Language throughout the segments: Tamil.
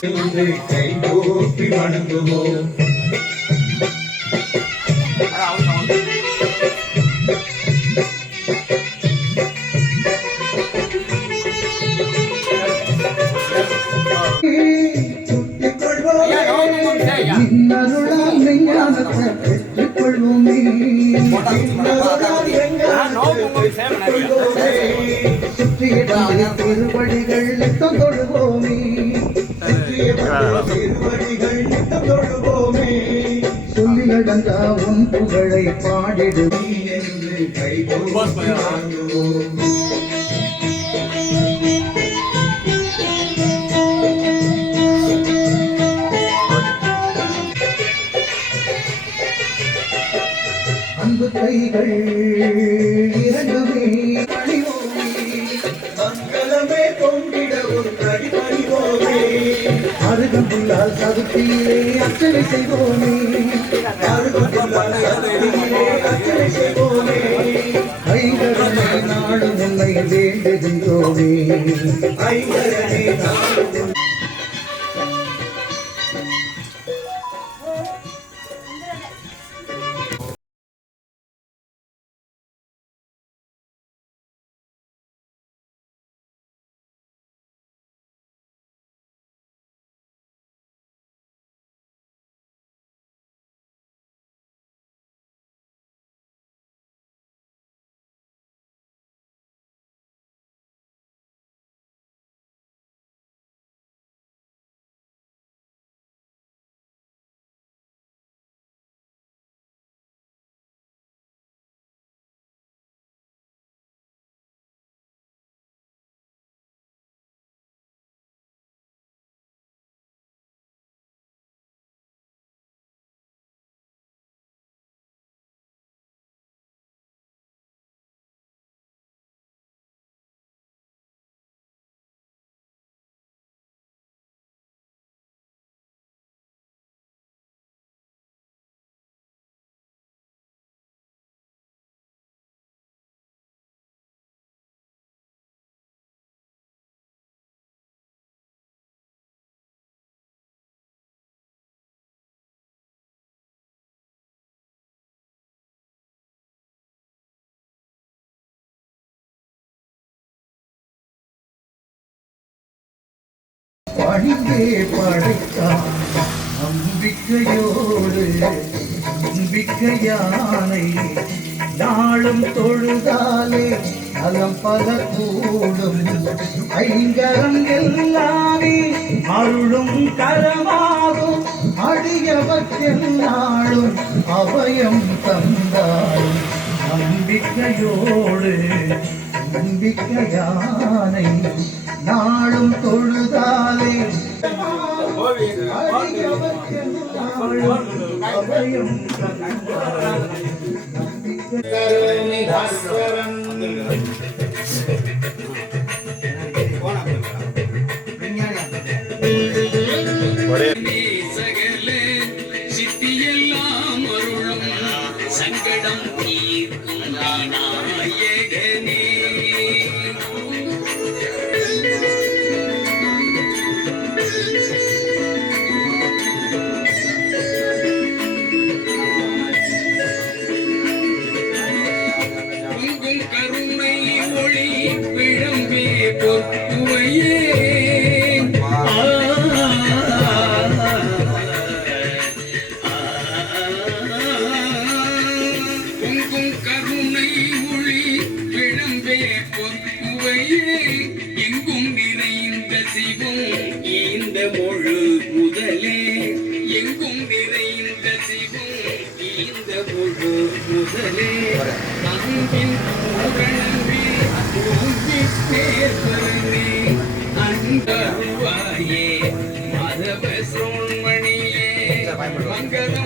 என்று கைகோப்பி வணங்குவோம் பெற்றுக்கொள்வோமே திருவடிகள் தொழுவோமே. சொல்லி நடந்த உன் புகழை பாடிடுவே என்று அன்பு கைகள் ஐங்கரனே. பணிந்தே படைத்தான். நம்பிக்கையோடு நம்பிக்கையானை நாளும் தொழுதாலே அலம் பல கூடும் ஐங்கரம் எல்லாமே அருளும் கரமாகும். அடியவற்றெல்லாளும் அபயம் தந்தாலும் நம்பிக்கையோடு நம்பிக்கையானை நாளும் தொழுதாலே. அடியவற்றெல்லாளும் பொற்குவையே எங்கும் நிறைந்த சிவம். இந்த முழு முதலே எங்கும் நிறைந்த சிவம். இந்த முழு முதலே. அன்பின் பூரணமே ஓங்கி பேர்வரனே அன்பருவாயே மாதவ சோன்மணியே மங்களம்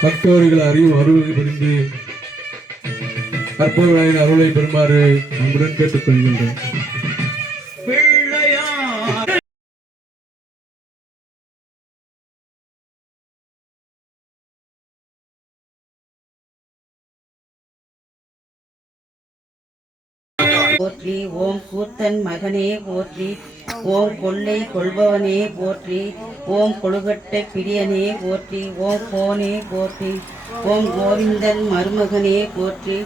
பக்தவர்கள் அறிவு அருளை புரிந்து கற்பவர்களின் அருளை பெறுமாறு அன்புடன் கேட்டுக்கொள்கின்றேன் போற்றி ஓம் கூத்தன் மகனே போற்றி ஓம் கொள்ளை கொள்பவனே போற்றி ஓம் கொழுகட்டை பிரியனே போற்றி ஓம் கோனே போற்றி ஓம் கோவிந்தன் மருமகனே போற்றி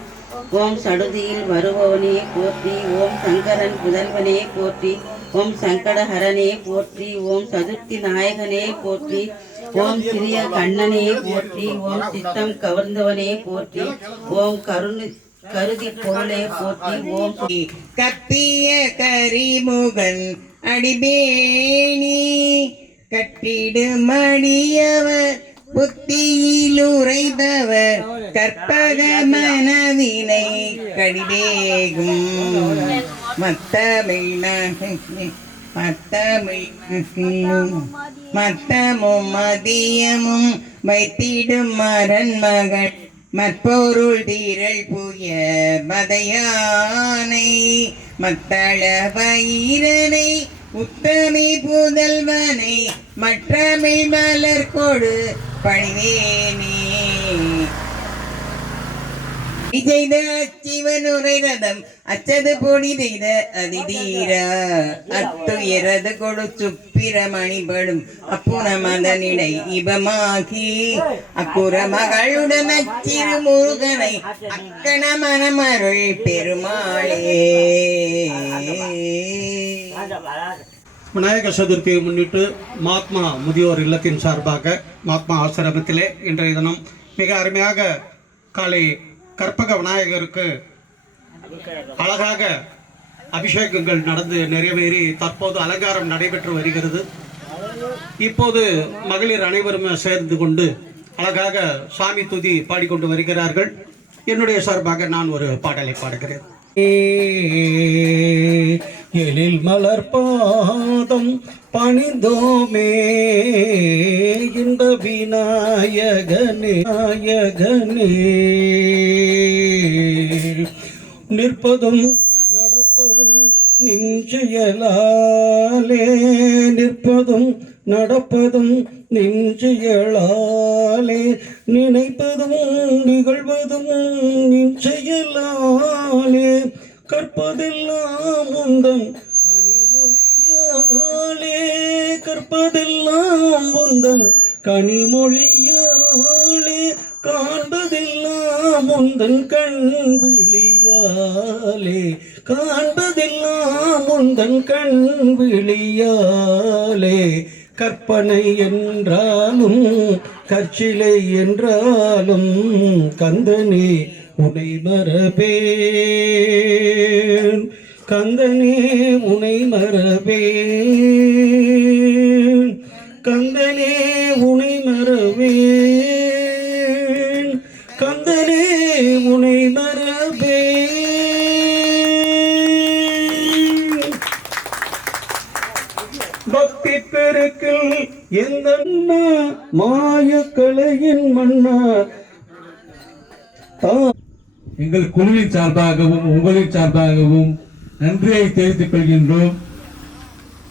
ஓம் சடுதியில் வருபவனே போற்றி ஓம் சங்கரன் புதல்வனே போற்றி ஓம் சங்கடஹரனே போற்றி ஓம் சதுர்த்தி நாயகனே போற்றி ஓம் சிறிய கண்ணனே போற்றி ஓம் சித்தம் கவர்ந்தவனே போற்றி ஓம் கருணை கருதி பொருளே போற்றி ஓம் கப்பிய கரிமுகன் அடிபேணி. கட்டிடு மடியவர் புத்தியில் உரைபவர் கற்பக மனவினை கடிதேகும் மத்தமிழ் மத்தமிழ் மத்தமும் மதியமும் வைத்திடும் மரன் மகள் மற்பொருள் தீரள் புய மதையானை மத்தள வைரனை உத்தமி புதல்வனை மற்றமிழ் மலர் கொடு பணிவேனே. செய்த அச்சிவனுரை அச்சது பொடி தெய்த அதிதீர அத்துயரது கொடு சுப்பிரமணிபடும் அப்புற மதனிடை இபமாகி அக்குற மகளுடன் அச்சிறு முருகனை அக்கண மனமருள் பெருமாளே விநாயக சதுர்த்தியை முன்னிட்டு மகாத்மா முதியோர் இல்லத்தின் சார்பாக மகாத்மா ஆசிரமத்திலே இன்றைய தினம் மிக அருமையாக காலை கற்பக விநாயகருக்கு அழகாக அபிஷேகங்கள் நடந்து நிறைவேறி தற்போது அலங்காரம் நடைபெற்று வருகிறது. இப்போது மகளிர் அனைவரும் சேர்ந்து கொண்டு அழகாக சாமி துதி பாடிக்கொண்டு வருகிறார்கள். என்னுடைய சார்பாக நான் ஒரு பாடலை பாடுகிறேன். எழில் மலர் பாதம் பணிந்தோமே இன்ப விநாயகனே நாயகனே நிற்பதும் நடப்பதும் நெஞ்செயலாலே நிற்பதும் நடப்பதும் நெஞ்செயலாலே நினைப்பதும் நிகழ்வதும் நெஞ்செயலாலே கற்பதெல்லாம் உந்தன் கனிமொழியாலே கற்பதெல்லாம் உந்தன் கனிமொழியாலே காண்பதெல்லாம் உந்தன் கண் விழியாலே. காண்பதெல்லாம் உந்தன் கண் விழியாலே. கற்பனை என்றாலும் கற்சிலை என்றாலும் கந்தனே உனை மரபேன் கந்தனே உனை மரபேன் கந்தனே உனை மரபேன் பெருக்கில் எந்த மாயக்கலையின் மன்னா? எங்கள் குழுவின் சார்பாகவும் உங்களின் சார்பாகவும் நன்றியை தெரிவித்துக் கொள்கின்றோம்.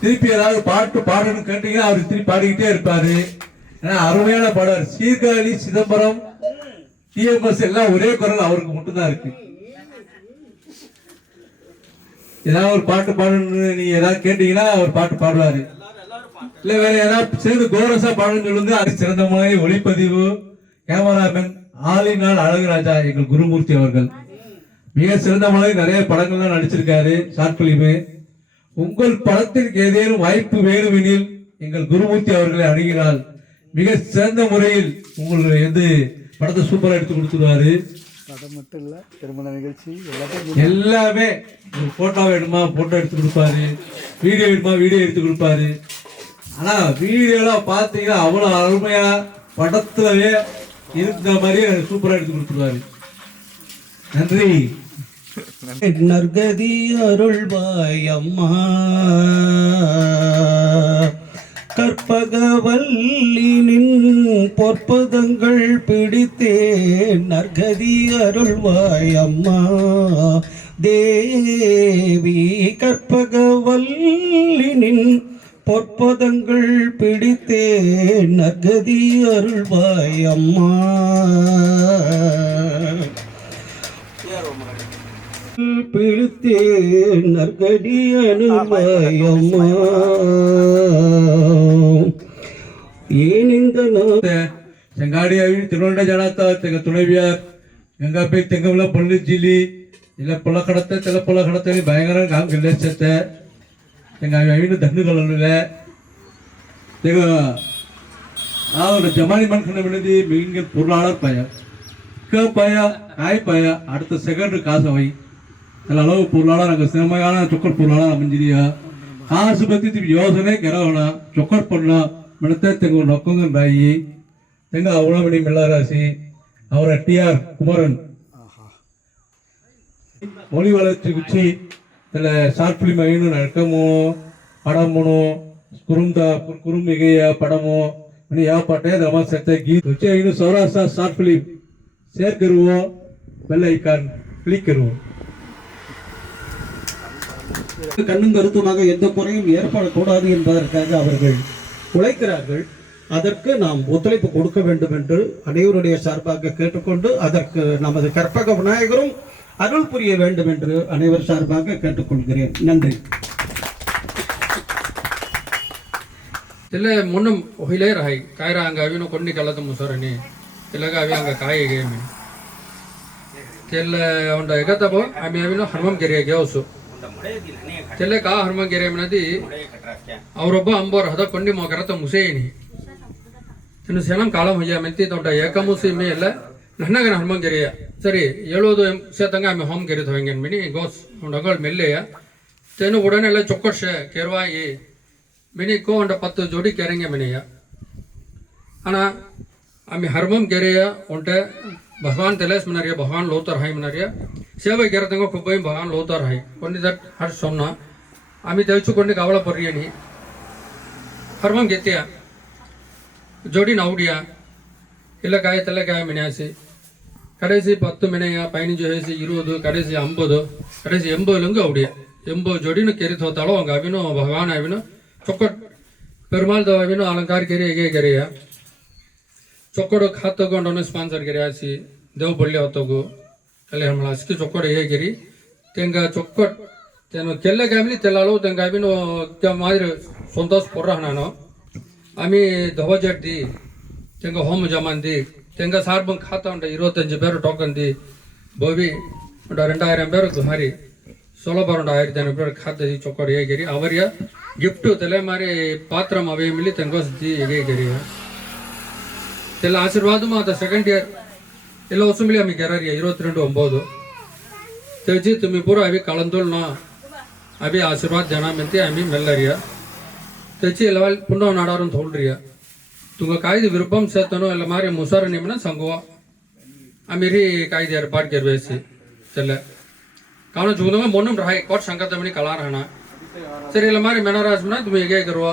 திருப்பி ஏதாவது பாட்டு பாடணும்னு கேட்டீங்கன்னா அவர் திருப்பி பாடிக்கிட்டே இருப்பாரு. ஏன்னா அருமையான பாடல் சீர்காழி சிதம்பரம் டிஎம்எஸ் எல்லாம் ஒரே குரல் அவருக்கு மட்டும்தான் இருக்கு. ஏதாவது ஒரு பாட்டு பாடணும்னு நீ ஏதாவது கேட்டீங்கன்னா அவர் பாட்டு பாடுவாரு. இல்ல வேற ஏதாவது சேர்ந்து கோரஸா பாடணும்னு சொல்லுங்க. அது சிறந்த மாதிரி ஒளிப்பதிவு. கேமராமேன் ஆலினால் அழகுராஜா எங்கள் குருமூர்த்தி அவர்கள். மிக சிறந்த மாதிரி நிறைய படங்கள்லாம் நடிச்சிருக்காரு ஷார்ட் பிலிமு உங்கள் படத்திற்கு ஏதேனும் வாய்ப்பு வேணுமெனில் எங்கள் குருமூர்த்தி அவர்களை அணுகினால் மிக சிறந்த முறையில் உங்களுடைய வந்து படத்தை சூப்பரா எடுத்து கொடுத்துருவாரு. எல்லாமே போட்டோ வேணுமா? போட்டோ எடுத்து கொடுப்பாரு. வீடியோ வேணுமா? வீடியோ எடுத்து கொடுப்பாரு. ஆனா வீடியோலாம் பார்த்தீங்கன்னா அவ்வளவு அருமையா படத்துலவே இருந்த மாதிரியே சூப்பரா எடுத்து கொடுத்துருவாரு. நன்றி. நற்கதி அருள்வாய் அம்மா. கற்பகவல்லினின் பொற்பதங்கள் பிடித்தே நற்கதி அருள்வாய் அம்மா. தேவி கற்பகவல்லினின் பொற்பதங்கள் பிடித்தேன் நற்கதி அருள்வாய் அம்மா பிடித்தேன் நற்கடி அனுபயம்மா ஏன் இந்த நான் செங்காடி அவி திருவண்ட ஜனத்தா தெங்க துணைவியார் ಗಂಗಾಪೈ ತೆಂಗಮಲ ಪಳ್ಳಿ ಜಿಲಿ ಇಲ್ಲ ಪೊಲ ಕಡತೆ ತೆಲ ಪೊಲ ಕಡತೆ ಭಯಂಕರ ಕಾಮ್ ಗೆಲ್ಲೆಚ್ಚತ್ತೆ ತೆಂಗ ಅವಿನ ದಂಡುಗಳಲ್ಲ ತೆಗ ನಾವು ಜಮಾನಿ ಮನ್ಕಂಡ ಬಿಡದಿ மிக பொருளாளர் பய க பய காய் பய அடுத்த செகண்ட் காசு வை அதில் அளவு பொருளாளர் அங்கே சிரமையான சொக்கர் பொருளாளர் அமைஞ்சிரியா காசு பற்றி திருப்பி யோசனை ಗೆರವಣ ಚೊಕ್ಕಟ್ ಪಣ್ಣ ಮಿಡತೆ ತೆಂಗು ನೊಕ್ಕಂಗಂದಾಯಿ ತೆಂಗ ಅವಳಮಣಿ ಮೆಲ್ಲರಾಸಿ ಅವರ ಟಿ ಆರ್ குமரன் மொழி வளர்ச்சி குச்சி இதில் ஷார்ட் ஃபிலிம் ஐநூறு நடக்கமோ படமுனோ குறுந்தா குறுமிகைய படமோ ಇನ್ನು ಯಾವ ಪಾಠ ನಮ್ಮ ಸತ್ಯ ಗೀತ್ ರುಚಿ ಇನ್ನು Saurashtra short film சேர்க்கருவோ bell icon click கருவோம் கண்ணும் கருத்துமாக எந்த குறையும் ஏற்படக்கூடாது என்பதற்காக அவர்கள் உழைக்கிறார்கள் அதற்கு நாம் ஒத்துழைப்பு கொடுக்க வேண்டும் என்று அனைவருடைய சார்பாக கேட்டுக்கொண்டு அதற்கு நமது கற்பக விநாயகரும் அருள் புரிய வேண்டும் என்று அனைவர் சார்பாக கேட்டுக்கொள்கிறேன் நன்றி ತೆಲೆ ಮೊನ್ನೆ ಹೊಯ್ಲೇ ರಹಾಯಿ ಕಾಯ್ರ ಹಂಗ ಅವಿನ ಕೊಂಡಿ ಕಲ್ಲದ ಮುಸರನಿ ತೆಲಗ ಅವಿ ಹಂಗ ಕಾಯಿ ಗೇಮಿ ತೆಲ್ಲ ಒಂದ ಎಗತಬೋ ಆಮಿ ಅವಿನ ಹನುಮಂ ಗೆರೆ ಗೆವಸು ತೆಲೆ ಕಾ ಹನುಮಂ ಗೆರೆ ಮನದಿ ಅವರೊಬ್ಬ ಅಂಬೋರ್ ಹದ ಕೊಂಡಿ ಮೊಗರತ ಮುಸೇನಿ ಇನ್ನು ಸೆನಂ ಕಾಲಂ ಹೊಯ್ಯ ಮೆಂತಿ ತೊಂಟ ಏಕಮುಸಿ ಮೇ ಎಲ್ಲ नन्ना गन हनुमान ज़रिया सरी येलो तो से तंगा में हम गेरे मिनी गोस नगल मिल ले या तेनु वडने ले चक्कर से केरवा ये मिनी को अंड जोड़ी केरेंगे मिनी या अना अमी हरमम केरेया उंटे भगवान तेलेस मनरिया भगवान लोतर हाई मनरिया सेवा केरे तंगो खुबई भगवान लोतर हाई कोनी दट हर सोना अमी देवचु कोनी कावला परिया नी हरमम गेतिया जोड़ी नाउडिया इला गाय तले गाय मिनियासी ಕಡೆಸಿ ಪತ್ತು ಮಿನೆಯ ಪೈನಂಜು ಹೇಸಿ ಇರುವುದು ಕಡೆಸಿ ಅಂಬುದು ಕಡೆಸಿ ಎಂಬುಲಂಗ ಅವಡಿಯ ಎಂಬು ಜೋಡಿನು ಕೆರಿತ್ ಹೋತಾಳೋ ಹಂಗ ಅವಿನು ಭಗವಾನ್ ಅವಿನು ಚೊಕ್ಕಟ್ ಪೆರುಮಾಲ್ ದವ ಅವಿನು ಅಲಂಕಾರ ಕೆರಿ ಹೇಗೆ ಕೆರೆಯ ಚೊಕ್ಕಡು ಖಾತ್ ತಗೊಂಡು ಸ್ಪಾನ್ಸರ್ ಕೆರೆ ಹಾಸಿ ದೇವ್ ಬಳ್ಳಿ ಹೊತ್ತಗು ಕಲ್ಯಾಣ ಮಳ ಹಸ್ಕಿ ಚೊಕ್ಕಡು ಹೇಗೆ ಕೆರಿ ತೆಂಗ ಚೊಕ್ಕಟ್ ತೆನು ಕೆಲ್ಲ ಗ್ಯಾಮ್ಲಿ ತೆಲ್ಲಾಳು ತೆಂಗ ಅವಿನು ಮಾದಿರಿ ಸಂತೋಷ ಪೊರ್ರ ನಾನು ಆಮಿ ಧವಜಡ್ದಿ ತೆಂಗ ಹೋಮ ಜಮಾಂದಿ ತೆಂಗ எங்கள் சார்பும் காத்தாண்ட இருபத்தஞ்சு பேர் டோக்கன் தி போவி ரெண்டாயிரம் பேருக்கு மாதிரி சொல்லபரோண்ட ஆயிரத்தி ஐநೂರು பேர் ಖಾತೆ ಚೊಕ್ಕರು ಹೇಗಿರಿ ಅವರಿಗೆ ಗಿಫ್ಟು ತಲೆ ಮಾರಿ ಪಾತ್ರ ಅವೇ ಮಿಲಿ ತಂಗೋಸ್ತಿ ಹೇಗಿರಿ ಎಲ್ಲ ಆಶೀರ್ವಾದ ಮಾತ ಸೆಕೆಂಡ್ ಇಯರ್ ಎಲ್ಲ ಹೊಸ ಮಿಲಿ ಅಮ್ಮಿಗೆ ಯಾರು ಇರುವತ್ತಿ ರೆಂಡು ಒಂಬೋದು ತೆಜಿ ತುಮ್ಮಿ ಪೂರ ಅವಿ ಕಳಂದೋಳ್ನ ಅವಿ ಆಶೀರ್ವಾದ ಜನ ಮಿಂತಿ ಅಮ್ಮಿ ಮೆಲ್ಲರಿಯ ತೆಜಿ ಎಲ್ಲ ಪುಣ್ಯ ನಾಡಾರು ತೋಳ್ರಿಯ तुमकां कायदे ವಿರುಪಂ ಸೇತನೋ ಇಲ್ಲ ಮಾರಿ ಮುಸಾರ ನಿಮ್ಮನ ಸಂಗವ ಅಮಿರಿ ಕಾಯ್ದೆ ಏರ್ಪಾಟ್ ಗೆರ್ವೇಸಿ ಚಲ್ಲ ಕಾರಣ ಜೂನವ ಮೊನ್ನಂ ರಹಾಯ ಕೋಟ್ ಸಂಗತ ಮನಿ ಕಲಾ ರಹಣ ಸರಿ ಇಲ್ಲ ಮಾರಿ ಮೆಣರಾಜ್ ಮನ ತುಮಿ ಹೇಗೆ ಕರುವ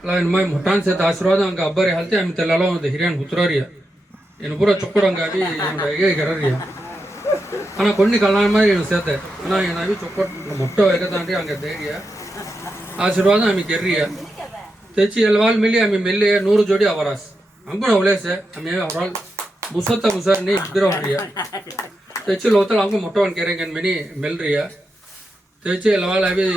ಇಲ್ಲ ಇನ್ ಮೈ ಮುಟಾನ್ ಸೇತ ಆಶೀರ್ವಾದ ಹಂಗ ಅಬ್ಬರಿ ಹಲ್ತಿ ಅಮಿ ತೆಲ್ಲಲ ಒಂದು ಹಿರಿಯನ್ ಹುತ್ರರಿಯ ಏನು ಪೂರ ಚೊಕ್ಕರಂಗ ಅವಿ ಹೇಗೆ ಕರರಿಯ ஆனால் கொண்டு கல்யாணம் மாதிரி எனக்கு சேர்த்தேன் ஆனால் என் அவி சொக்கோட் மொட்டை வைக்கத்தாண்டி அங்கே தைரிய ஆசீர்வாதம் அமைக்கு எறிய తెచ్చి ఎల్వాల్ మిల్లి ఆమె మిల్లి నూరు జోడి అవరాస్ అనుకుని అవలేసే ఆమె అవరాల్ ముసత్త ముసారిని ఇద్దరు అయ్య తెచ్చి లోతల అంకు మొట్టవని కెరంగన్ మిని మెల్రియ తెచ్చి ఎల్వాల్ అవి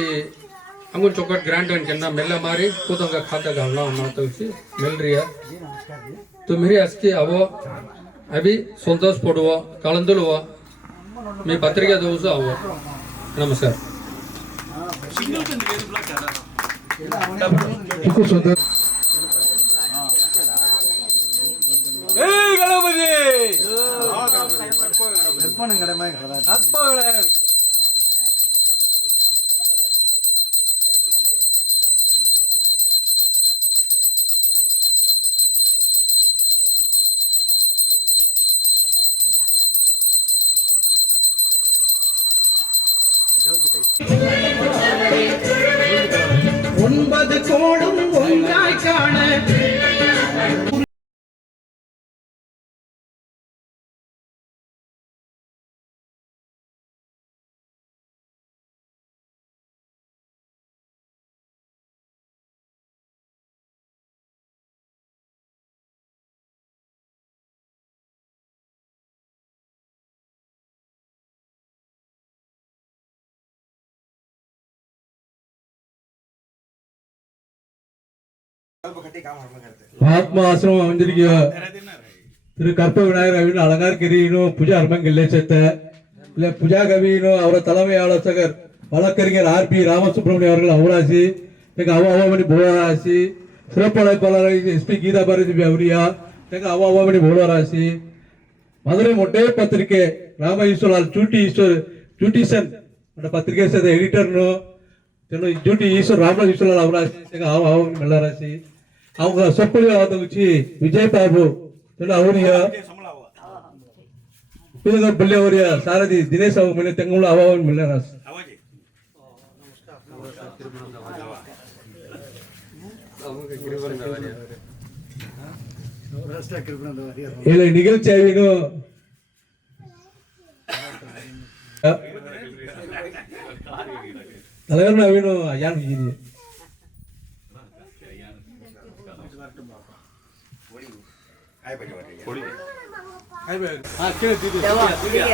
అంకుని చొక్కటి గ్రాంట్ అని కింద మెల్ల మారి కూతంగా ఖాతా కావాలా అమ్మ తెలిసి మెల్రియ తుమ్మిరి అస్కి అవో అవి సంతోష్ పొడువో కళందులువో మీ పత్రిక దోసు అవో నమస్కారం ஏய் கணபதி! ஒன்பது மகாத்மா ஆசிரமம் ಮಂದಿರಿಗೆ திரு கற்ப விநாயகர் ಅವಿನ ಅಲಂಗಾರ್ ಕಿರಿಯನು புஜா ಅರ್ಮಂಗ್ ಇಲ್ಲೇಚತ್ತೆ இல்ல ಪೂಜಾ ಕವಿನು ಅವರ தலைமை ஆலோசகர் வழக்கறிஞர் ஆர் பி ராமசுப்ரமணியம் அவர்கள் அவராசி எங்க அவா அவாமணி புவராசி சிறப்பு அழைப்பாளர் எஸ்பி கீதா பாரதி அவரியா எங்க அவ அவாமணி புவராசி மதுரை மொட்டே பத்திரிகை ராம ஈஸ்வரால் சூட்டி ஈஸ்வர் சூட்டிசன் பத்திரிகை சேர்ந்த எடிட்டர்னு ஜூட்டி ஈஸ்வர் ராமநாத் ஈஸ்வரால் அவராசி எங்க அவ அவாமணி மெல்லராசி. அவங்க சொற்பொழிவு ஆதரிச்சு விஜய் பாபு தென்ன அவரியா ಇದೀಗ ಬಲ್ಲೆ ಅವರಿಯ ಸಾರಥಿ ದಿನೇಶ್ ಅವ ಮನೆ ತೆಂಗಳು ಅವ ಮಿಲ್ಲರಾಸ್ ಇಲ್ಲ நிகழ்ச்சி அவினும் தலைவர் அவினும் ஐயான் விஜய்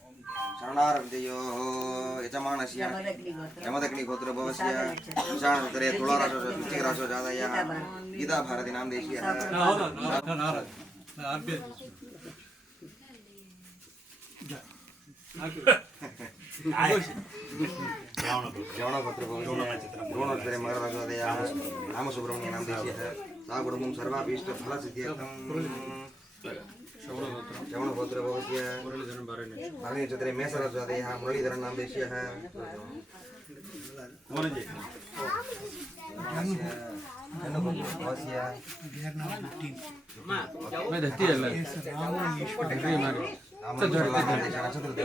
ಶರಣಾರವಿದೆಯೋ ಯಜಮಾನಸ್ಯ ಯಮದಗ್ನಿಗೋತ್ರ ಭವಸ್ಯ ವಿಶಾಣೋತ್ತರೇ ತುಳಾರಾಶೋ ವೃಶ್ಚಿಕರಾಶೋ ಜಾತಯ ಗೀತಾ ಭಾರತಿ ನಾಮ ದೇಶೀಯ ಶ್ರವಣಪತ್ರ ದ್ರೋಣೋತ್ತರೇ ಮಗರಾಜೋದಯ ರಾಮಸುಬ್ರಹ್ಮಣ್ಯ ನಾಮ ದೇಶೀಯ ಸಾ ಕುಟುಂಬಂ ಸರ್ವಾಭೀಷ್ಟ ಫಲಸಿದ್ಧಿಯರ್ಥಂ शवणभोत्र भवत्य भरणीचत्रे मेसरद्वादयः मुरलीधरन् नाम देशीयः நட்சத்திரத்தை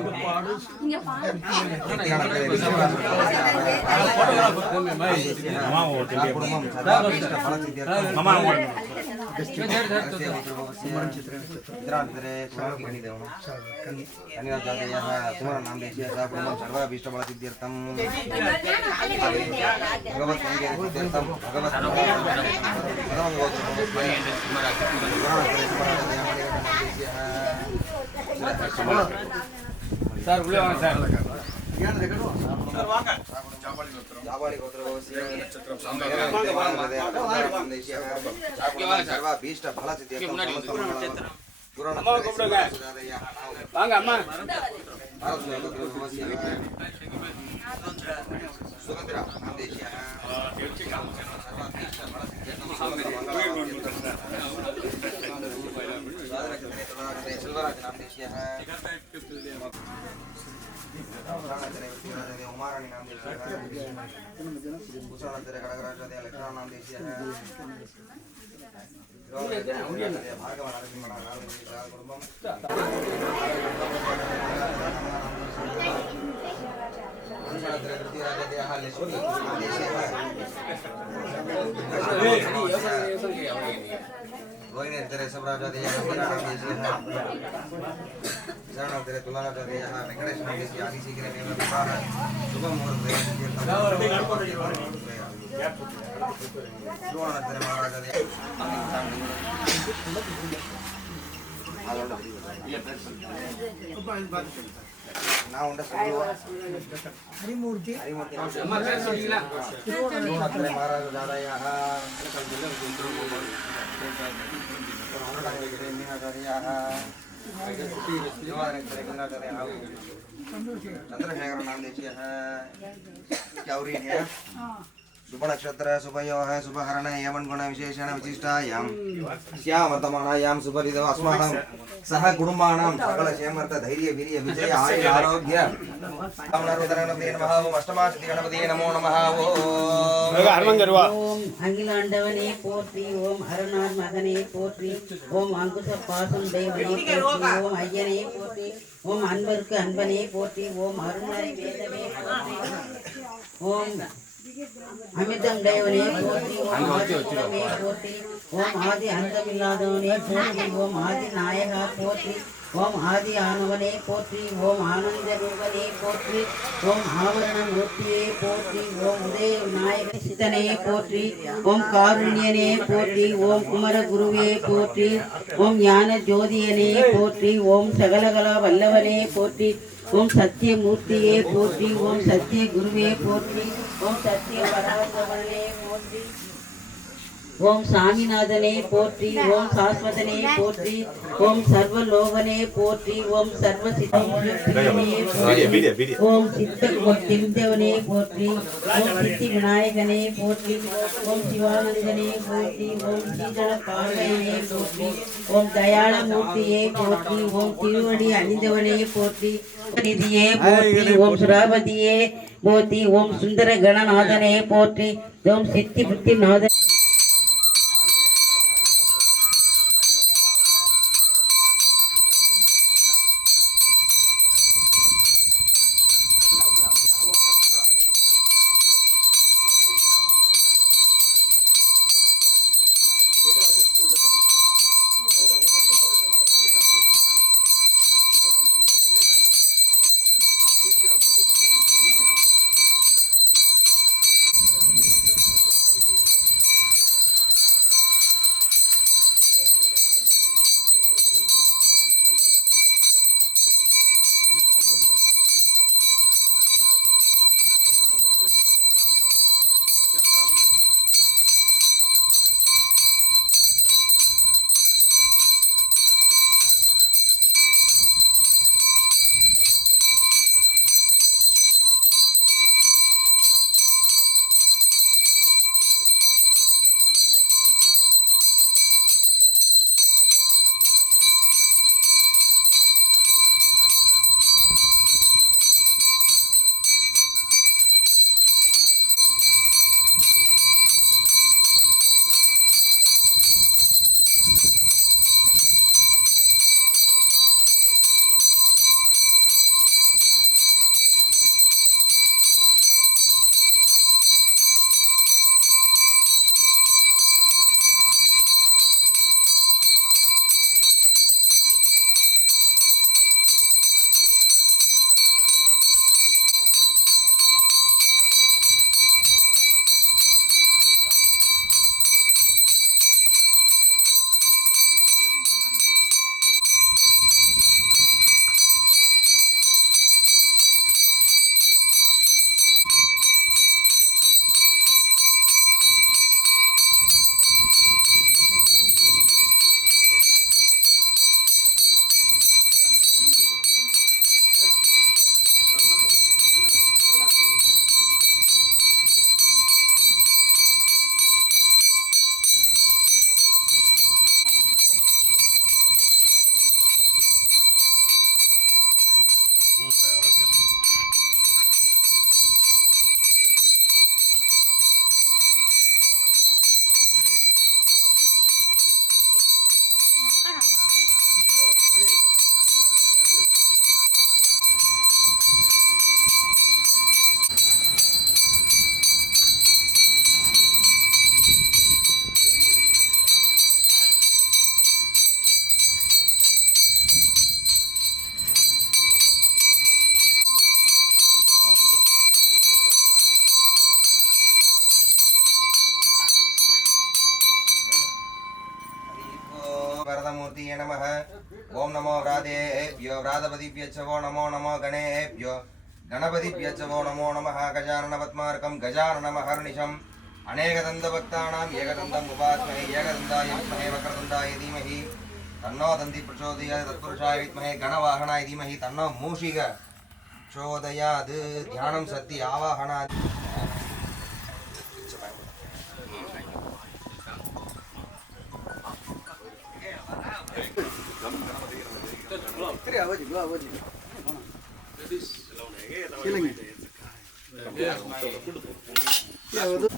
ಧನ್ಯವಾದಾದಯಃ ಕುಮಾರನಾಂ ದೇಶೀಯಃ ಪೂರ್ವಂ ಸರ್ವಾಭೀಷ್ಟಫಲಸಿದ್ಧ್ಯರ್ಥಂ ಭಗವತ್ಸಂಗೇರ್ಥಂ ಭಗವತ್ ಸರ್ ಉಳಿಯೋಣ ಸರ್ ಏನು ರೆಕಾರ್ಡು ಸರ್ ವಾಂಗ வியாபாரி சர்வா பீஷ்ட பலாசி வாங்க அம்மா சுதந்திரா உமாராணி நாம் தேசியா பூசாந்திர கடகராஜாதி லட்சணாம் தேசிய பார்க்கவ நரசிம்மனா குடும்பம் Loine tere Samrajati Sarana tere Tulana tere Venkatesh Nandesi Adi Sikre Neva Vipara Subham Suvana tere Maharaja நான் உண்ட சொல்லுவேன் ஹரிமூர்த்தி ஹரிமூர்த்தி மகாராஜ தாதாயா है क्या हो रही சுபநக்ஷத்திர சுபயோக சுபஹரண ஏவன் குண விசேஷண விசிஷ்டாயாம் ஸ்யாவர்த்தமானாயாம் சுபரிதோ அஸ்மாகம் சக குடும்பானாம் சகல சேமர்த்த தைரிய வீரிய விஜய ஆயுள் ஆரோக்கிய கமலருதரணதே நமஹ ஓம் அஷ்டமாசதி கணபதியே நமோ நமஹ அன்பனே போற்றி ஓம் அருணாரி ஓம் அமிர்தம் தேவனே போற்றி ஓம் ஆதித்யமே போற்றி ஓம் ஆதி அந்தமில்லாதவனே போற்றி ஓம் ஆதி நாயகா போற்றி ஓம் ஆதி ஆனவனே போற்றி ஓம் ஆனந்த ரூபனே போற்றி ஓம் ஆவரண மூர்த்தியே போற்றி ஓம் உதய விநாயக சிதனே போற்றி ஓம் காருண்யனே போற்றி ஓம் குமர குருவே போற்றி ஓம் ஞான ஜோதியனே போற்றி ஓம் சகலகலா வல்லவனே போற்றி ஓம் சத்தியமூர்த்தியே போற்றி ஓம் சத்திய குருவே போற்றி ஓம் சத்திய பராபரனே போற்றி ஓம் சாமிநாதனே போற்றி ஓம் சாஸ்வதனே போற்றி ஓம் சர்வலோகனே போற்றி ஓம் சர்வ சித்தியே ஓம் சித்த திருந்தவனே போற்றி ஓம் சித்தி விநாயகனே போற்றி ஓம் சிவானந்தனே போற்றி ஓம் சீதள பார்வையனே போற்றி ஓம் தயாள மூர்த்தியே போற்றி ஓம் திருவடி அணிந்தவனே போற்றி நிதியே போற்றி ஓம் சுராபதியே போற்றி ஓம் சுந்தர கணநாதனே போற்றி ஓம் சித்தி புத்தி व्रातपतिभ्यश्च वो नमो नमो गणेभ्यो गणपतिभ्यश्च वो नमो नमः गजाननपद्मार्कं गजाननमहर्निशम् अनेकदन्तभक्तानाम् एकदन्तम् उपास्महे एकदन्ताय विद्महे वक्रदन्ताय धीमहि तन्नो दन्ति प्रचोदयात् तत्पुरुषाय विद्महे गणवाहनाय धीमहि तन्नो मूषिक चोदयात् ध्यानं सत्ति आवाहनात् आणि बोलणार ಸರಿ ಅವಾಜಿ ಗೋ ಅವಾಜಿ ಯಾವುದು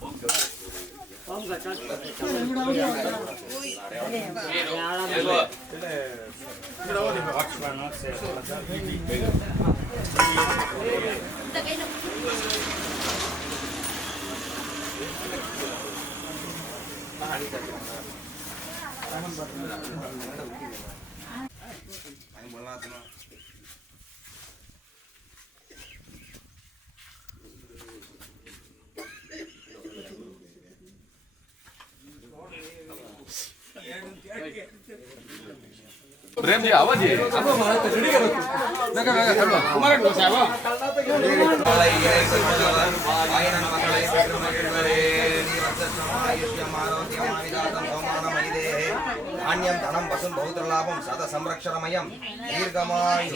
ಹೌದು बोल्नु ஆரோக்கியமாவிதாதம் சோமானமயிதே தானியம் தனம் பசும் பௌத்திரலாபம் சத சம்ரக்ஷணமயம் தீர்க்கமாயு.